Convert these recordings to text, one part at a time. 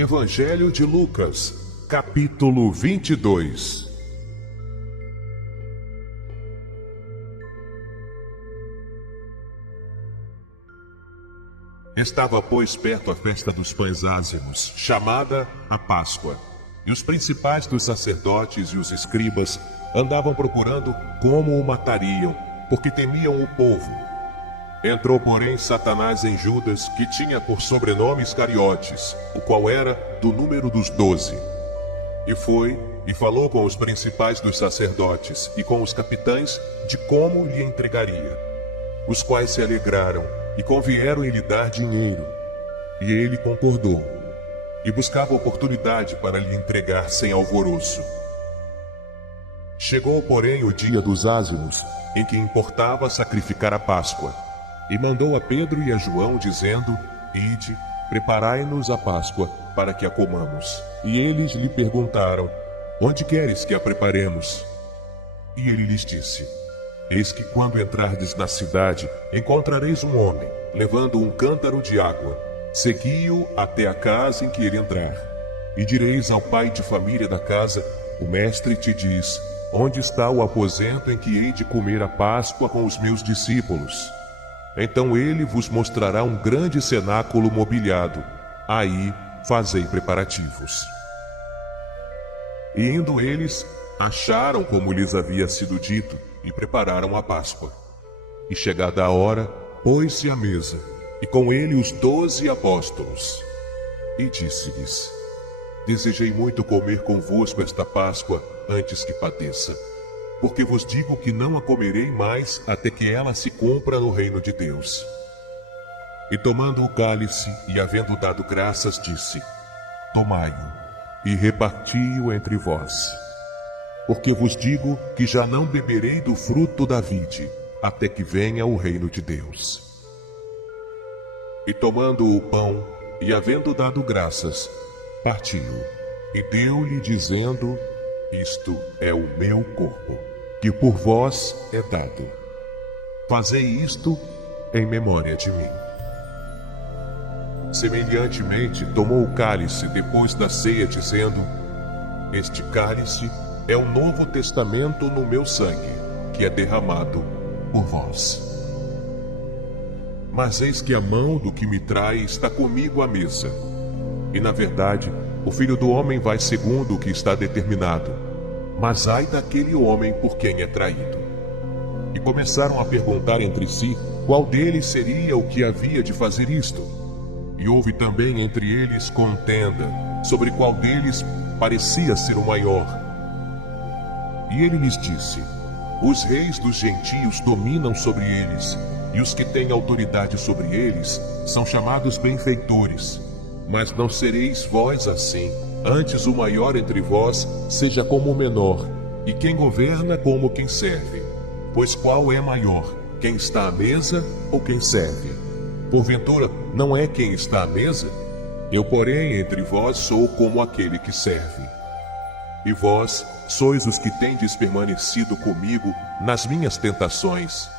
Evangelho de Lucas, capítulo 22. Estava, pois, perto a festa dos pães ázimos, chamada a Páscoa, e os principais dos sacerdotes e os escribas andavam procurando como o matariam, porque temiam o povo. Entrou, porém, Satanás em Judas, que tinha por sobrenome Iscariotes, o qual era do número dos 12. E foi e falou com os principais dos sacerdotes e com os capitães de como lhe entregaria, os quais se alegraram e convieram em lhe dar dinheiro. E ele concordou, e buscava oportunidade para lhe entregar sem alvoroço. Chegou, porém, o dia dos ázimos, em que importava sacrificar a Páscoa, e mandou a Pedro e a João, dizendo: Ide, preparai-nos a Páscoa, para que a comamos. E eles lhe perguntaram: Onde queres que a preparemos? E ele lhes disse: Eis que quando entrardes na cidade, encontrareis um homem, levando um cântaro de água. Segui-o até a casa em que ele entrar. E direis ao pai de família da casa: O mestre te diz: Onde está o aposento em que hei de comer a Páscoa com os meus discípulos? Então ele vos mostrará um grande cenáculo mobiliado. Aí fazei preparativos. E indo eles, acharam como lhes havia sido dito, e prepararam a Páscoa. E chegada a hora, pôs-se à mesa, e com ele os 12 apóstolos. E disse-lhes: Desejei muito comer convosco esta Páscoa antes que padeça. Porque vos digo que não a comerei mais até que ela se cumpra no reino de Deus. E tomando o cálice, e havendo dado graças, disse: Tomai-o, e reparti-o entre vós. Porque vos digo que já não beberei do fruto da vide, até que venha o reino de Deus. E tomando o pão, e havendo dado graças, partiu-o, e deu-lhe, dizendo: Isto é o meu corpo, que por vós é dado. Fazei isto em memória de mim. Semelhantemente, tomou o cálice depois da ceia, dizendo: Este cálice é o novo testamento no meu sangue, que é derramado por vós. Mas eis que a mão do que me trai está comigo à mesa. E na verdade, o Filho do Homem vai segundo o que está determinado. Mas ai daquele homem por quem é traído. E começaram a perguntar entre si qual deles seria o que havia de fazer isto. E houve também entre eles contenda sobre qual deles parecia ser o maior. E ele lhes disse: Os reis dos gentios dominam sobre eles, e os que têm autoridade sobre eles são chamados benfeitores. Mas não sereis vós assim. Antes o maior entre vós seja como o menor, e quem governa como quem serve. Pois qual é maior, quem está à mesa ou quem serve? Porventura, não é quem está à mesa? Eu, porém, entre vós sou como aquele que serve. E vós sois os que tendes permanecido comigo nas minhas tentações,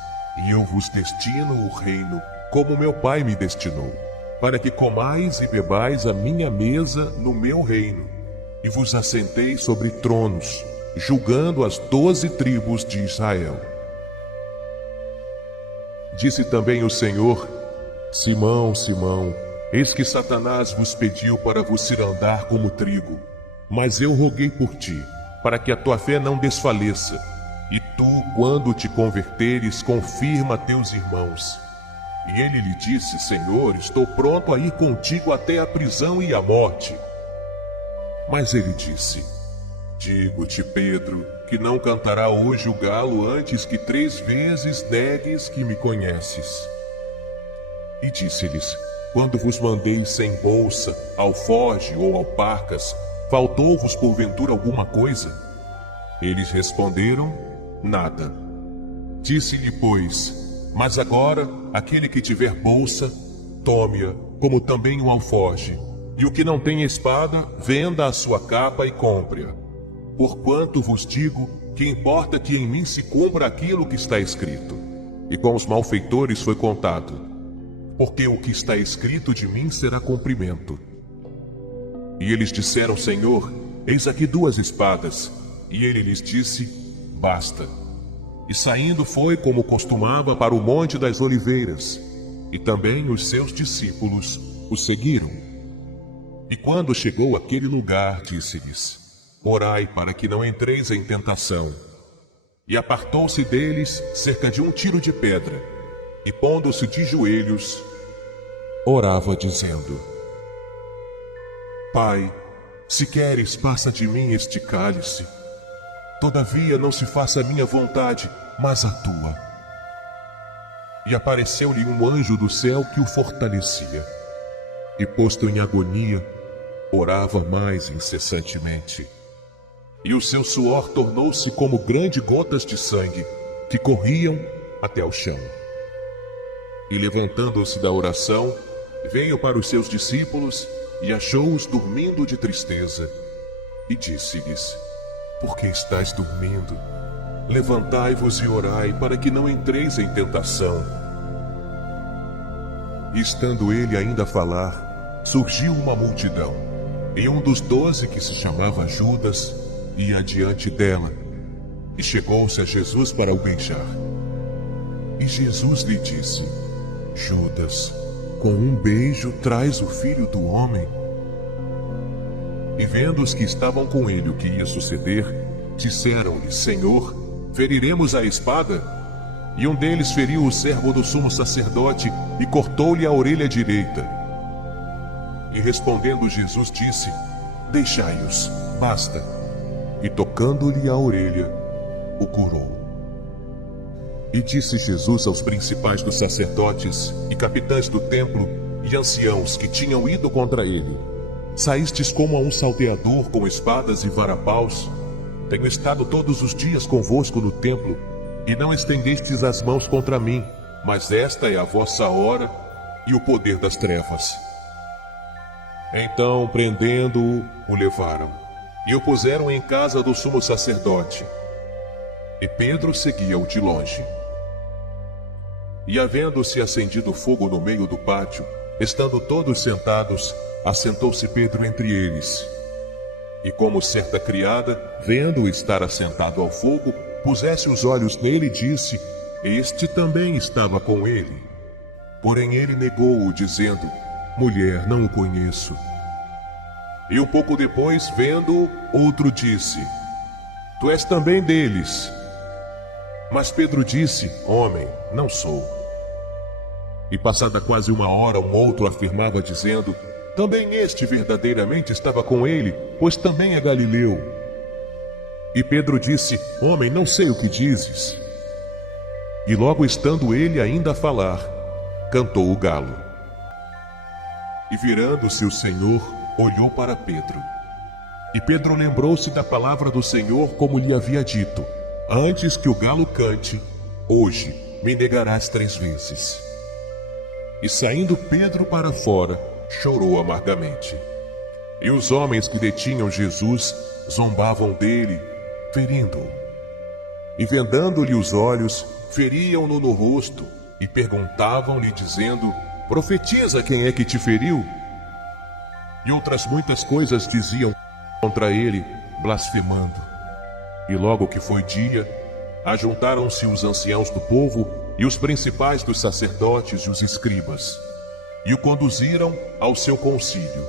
e eu vos destino o reino, como meu Pai me destinou, para que comais e bebais a minha mesa no meu reino, e vos assenteis sobre tronos, julgando as 12 tribos de Israel. Disse também o Senhor: Simão, Simão, eis que Satanás vos pediu para vos cirandar como trigo, mas eu roguei por ti, para que a tua fé não desfaleça, e tu, quando te converteres, confirma teus irmãos. E ele lhe disse: Senhor, estou pronto a ir contigo até a prisão e a morte. Mas ele disse: Digo-te, Pedro, que não cantará hoje o galo antes que 3 vezes negues que me conheces. E disse-lhes: Quando vos mandei sem bolsa, alforge ou alparcas, faltou-vos porventura alguma coisa? Eles responderam: Nada. Disse-lhe, pois: Mas agora, aquele que tiver bolsa, tome-a, como também o alforge. E o que não tem espada, venda a sua capa e compre-a. Porquanto vos digo que importa que em mim se cumpra aquilo que está escrito. E com os malfeitores foi contado: porque o que está escrito de mim será cumprimento. E eles disseram: Senhor, eis aqui 2 espadas. E ele lhes disse: basta. E saindo foi, como costumava, para o Monte das Oliveiras. E também os seus discípulos o seguiram. E quando chegou àquele lugar, disse-lhes: orai para que não entreis em tentação. E apartou-se deles cerca de 1 tiro de pedra, e pondo-se de joelhos, orava dizendo: Pai, se queres, passa de mim este cálice. Todavia não se faça a minha vontade, mas a tua. E apareceu-lhe um anjo do céu que o fortalecia. E posto em agonia, orava mais incessantemente. E o seu suor tornou-se como grandes gotas de sangue, que corriam até ao chão. E levantando-se da oração, veio para os seus discípulos e achou-os dormindo de tristeza. E disse-lhes: por que estáis dormindo? Levantai-vos e orai, para que não entreis em tentação. E estando ele ainda a falar, surgiu uma multidão, e um dos 12, que se chamava Judas, ia adiante dela, e chegou-se a Jesus para o beijar. E Jesus lhe disse: Judas, com um beijo traz o Filho do Homem? E vendo os que estavam com ele o que ia suceder, disseram-lhe: Senhor, feriremos a espada? E um deles feriu o servo do sumo sacerdote e cortou-lhe a orelha direita. E respondendo Jesus disse: deixai-os, basta. E tocando-lhe a orelha, o curou. E disse Jesus aos principais dos sacerdotes e capitães do templo e anciãos que tinham ido contra ele: saístes como a um salteador com espadas e varapaus? Tenho estado todos os dias convosco no templo, e não estendestes as mãos contra mim, mas esta é a vossa hora e o poder das trevas. Então, prendendo-o, o levaram, e o puseram em casa do sumo sacerdote. E Pedro seguia-o de longe. E havendo-se acendido fogo no meio do pátio, estando todos sentados, assentou-se Pedro entre eles. E como certa criada, vendo-o estar assentado ao fogo, pusesse os olhos nele e disse: este também estava com ele. Porém ele negou-o, dizendo: mulher, não o conheço. E um pouco depois, vendo-o, outro disse: tu és também deles. Mas Pedro disse: homem, não sou. E passada quase 1 hora, um outro afirmava, dizendo: também este verdadeiramente estava com ele, pois também é galileu. E Pedro disse: homem, não sei o que dizes. E logo estando ele ainda a falar, cantou o galo. E virando-se o Senhor, olhou para Pedro. E Pedro lembrou-se da palavra do Senhor, como lhe havia dito: antes que o galo cante, hoje me negarás 3 vezes. E saindo Pedro para fora, chorou amargamente. E os homens que detinham Jesus zombavam dele, ferindo-o. E vendando-lhe os olhos, feriam-no no rosto, e perguntavam-lhe, dizendo: profetiza, quem é que te feriu? E outras muitas coisas diziam contra ele, blasfemando. E logo que foi dia, ajuntaram-se os anciãos do povo e os principais dos sacerdotes e os escribas, e o conduziram ao seu concílio.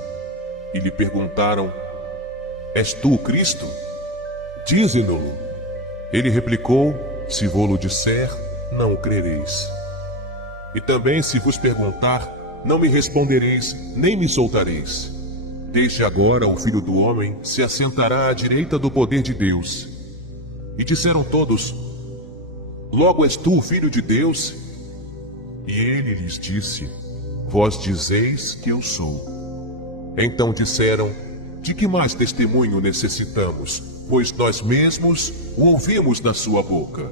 E lhe perguntaram: és tu o Cristo? Dize-no-lo. Ele replicou: se vô-lo disser, não o crereis. E também se vos perguntar, não me respondereis, nem me soltareis. Desde agora o Filho do Homem se assentará à direita do poder de Deus. E disseram todos: logo és tu o Filho de Deus? E ele lhes disse: vós dizeis que eu sou. Então disseram: de que mais testemunho necessitamos? Pois nós mesmos o ouvimos da sua boca.